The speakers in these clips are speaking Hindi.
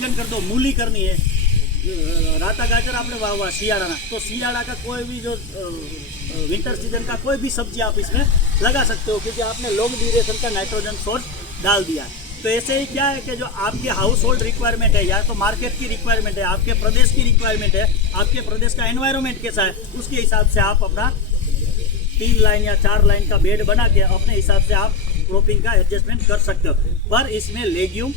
बैंगन कर दो, मूली करनी है, राता गाजर आपने वावा शियाड़ा, तो शियाड़ा का कोई भी जो विंटर सीजन का कोई भी सब्जी आप इसमें लगा सकते हो, क्योंकि आपने लॉन्ग ड्यूरेशन का नाइट्रोजन सोर्स डाल दिया है। तो ऐसे ही क्या है कि जो आपके हाउस होल्ड रिक्वायरमेंट है या तो मार्केट की रिक्वायरमेंट है, आपके प्रदेश की रिक्वायरमेंट है, आपके प्रदेश का एनवायरनमेंट कैसा है, उसके हिसाब से आप अपना 3 लाइन या 4 लाइन का बेड बना के अपने हिसाब से आप क्रॉपिंग का एडजस्टमेंट कर सकते हो। पर इसमें लेग्यूम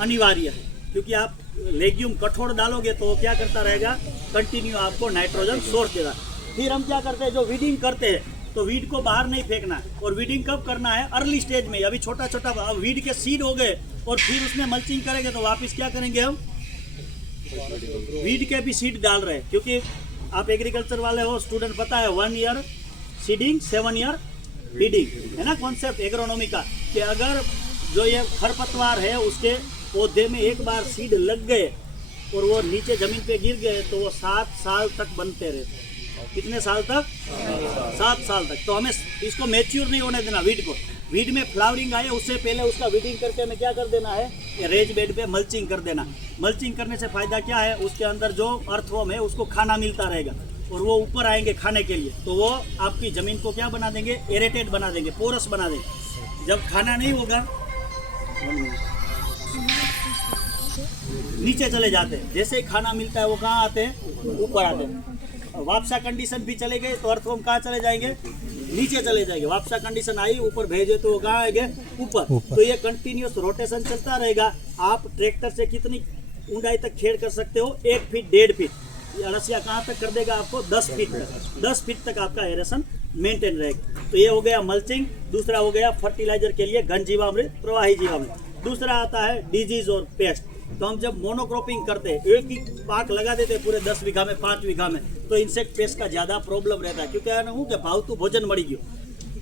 अनिवार्य है, क्योंकि आप लेग्यूम कठोर डालोगे तो वो क्या करता रहेगा, कंटिन्यू आपको नाइट्रोजन सोर्स देगा। फिर हम क्या करते हैं, जो वीडिंग करते हैं तो वीड को बाहर नहीं फेंकना, और वीडिंग कब करना है, अर्ली स्टेज में। अभी छोटा छोटा वीड के सीड हो गए और फिर उसमें मल्चिंग करेंगे तो वापस क्या करेंगे, हम वीड के भी सीड डाल रहे हैं। क्योंकि आप एग्रीकल्चर वाले हो, स्टूडेंट पता है 1 ईयर सीडिंग 7 ईयर वीडिंग, है ना कॉन्सेप्ट एग्रोनॉमी का, कि अगर जो ये खरपतवार है उसके पौधे में एक बार सीड लग गए और वो नीचे जमीन पे गिर गए तो वो 7 साल तक बनते रहते। कितने साल तक, 7 साल तक। तो हमें इसको मैच्योर नहीं होने देना वीड को। वीड में फ्लावरिंग आए उससे पहले उसका वीडिंग करके हमें क्या कर देना है, रेज बेड पे मल्चिंग कर देना। मल्चिंग करने से फायदा क्या है, उसके अंदर जो अर्थवर्म है उसको खाना मिलता रहेगा और वो ऊपर आएंगे खाने के लिए, तो वो आपकी ज़मीन को क्या बना देंगे, एरेटेड बना देंगे, पोरस बना देंगे। जब खाना नहीं होगा नीचे चले जाते हैं, जैसे ही खाना मिलता है वो कहाँ आते हैं, ऊपर आते हैं। वापसा कंडीशन भी चले गए तो अर्थवर्म कहाँ चले जाएंगे, नीचे चले जाएंगे। वापसा कंडीशन आई ऊपर भेजे तो वो कहाँ आएंगे, ऊपर। तो ये कंटिन्यूस रोटेशन चलता रहेगा। आप ट्रैक्टर से कितनी ऊंचाई तक खेड़ कर सकते हो, 1 फीट 1.5 फीट। रसिया कहाँ तक कर देगा आपको, 10 फीट तक। 10 फीट तक आपका एरेशन मेंटेन रहेगा। तो ये हो गया मल्चिंग। दूसरा हो गया फर्टिलाइजर के लिए घन जीवामृत, प्रवाही जीवामृत। दूसरा आता है डिजीज और पेस्ट। तो हम जब मोनोक्रॉपिंग करते हैं, एक ही पाक लगा देते हैं पूरे 10 बीघा में, 5 बीघा में, तो इंसेक्ट पेस्ट का ज़्यादा प्रॉब्लम रहता है। क्योंकि है ना कि पालतू भोजन मरी गयो।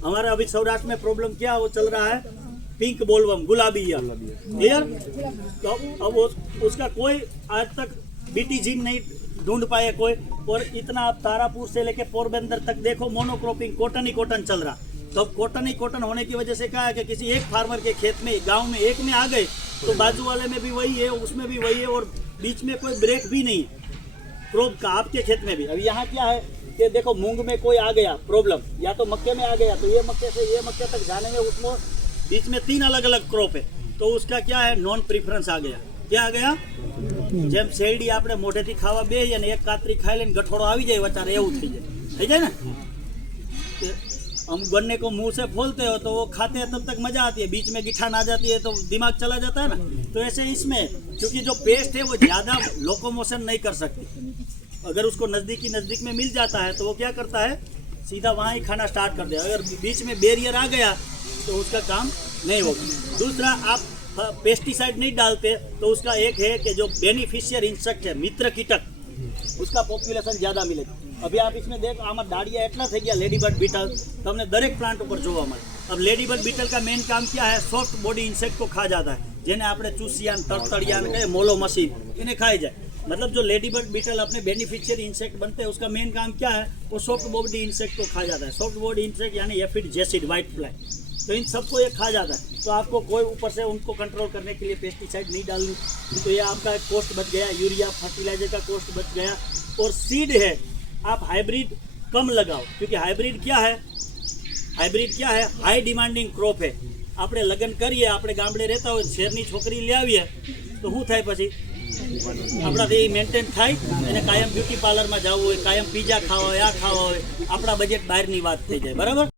हमारे अभी सौराष्ट्र में प्रॉब्लम क्या वो चल रहा है, पिंक बोलवर्म, गुलाबी क्लियर। तो अब उसका कोई आज तक बीटी जीन नहीं ढूंढ पाए कोई। और इतना आप तारापुर से लेके पोरबंदर तक देखो मोनोक्रॉपिंग, कॉटन ही कॉटन चल रहा। तो अब कॉटन ही कॉटन होने की वजह से क्या है कि किसी एक फार्मर के खेत में, गांव में एक में आ गए तो बाजू वाले में भी वही है, उसमें भी वही है, और बीच में कोई ब्रेक भी नहीं क्रॉप का आपके खेत में भी। अभी यहाँ क्या है कि देखो मूंग में कोई आ गया प्रॉब्लम, या तो मक्के में आ गया, तो ये मक्के से ये मक्के तक जाने में उसमें बीच में 3 अलग अलग क्रॉप है, तो उसका क्या है, नॉन प्रिफरेंस आ गया। क्या आ गया, જેમ શેરડી આપણે મોઢેથી ખાવા બેહીએ ને એક કાતરી ખાઈ લઈને ગઠોડો આવી જાય વચારે, એવું થઈ જાય ને। हम गन्ने को मुंह से खोलते हो तो वो खाते हैं तब तक मजा आती है, बीच में गिठान आ जाती है तो दिमाग चला जाता है ना। तो ऐसे इसमें क्योंकि जो पेस्ट है वो ज़्यादा लोकोमोशन नहीं कर सकती, अगर उसको नज़दीक में मिल जाता है तो वो क्या करता है, सीधा वहाँ ही खाना स्टार्ट कर दे। अगर बीच में बैरियर आ गया तो उसका काम नहीं होगा। दूसरा, आप पेस्टिसाइड नहीं डालते तो उसका एक है कि जो बेनिफिशियर इंसेक्ट है, मित्र कीटक, उसका पॉप्युलेशन ज़्यादा मिलेगा। अभी आप इसमें देख आम डाड़िया एटला થઈ ગયા लेडीबर्ड बीटल, तो हमने दरेक प्लांट पर જોવા મળે। अब लेडीबर्ड बीटल का मेन काम क्या है, सॉफ्ट बॉडी इंसेक्ट को खा जाता है, જેને આપણે ચૂસિયાન તરતડિયાન કહે, મોલો મસીન, इन्हें खाई जाए। मतलब जो लेडीबर्ड बीटल अपने बेनिफिशियर इंसेक्ट बनते हैं उसका मेन काम क्या है, वो सॉफ्ट बॉडी इंसेक्ट को खा जाता है। सॉफ्ट बॉडी इंसेक्ट यानी एफिड, जेसिड, व्हाइट फ्लाई, तो इन सबको ये खा जाता है। तो आपको कोई ऊपर से उनको कंट्रोल करने के लिए पेस्टिसाइड नहीं डालनी, तो ये आपका कॉस्ट बच गया, यूरिया फर्टिलाइजर का कॉस्ट बच गया। और सीड है, आप हाइब्रिड कम लगाओ, क्योंकि हाइब्रिड क्या है, हाई डिमांडिंग क्रॉप है। આપણે લગ્ન કરીએ, આપણે ગામડે રહેતા હોય, શહેરની છોકરી લઈ આવીએ તો શું થાય, પછી આપણાથી મેન્ટેન થાય, એને કાયમ બ્યુટી પાર્લરમાં જવું હોય, કાયમ પીઝા ખાવા હોય, આ ખાવા હોય, આપણા બજેટ બહારની વાત થઈ જાય, બરાબર।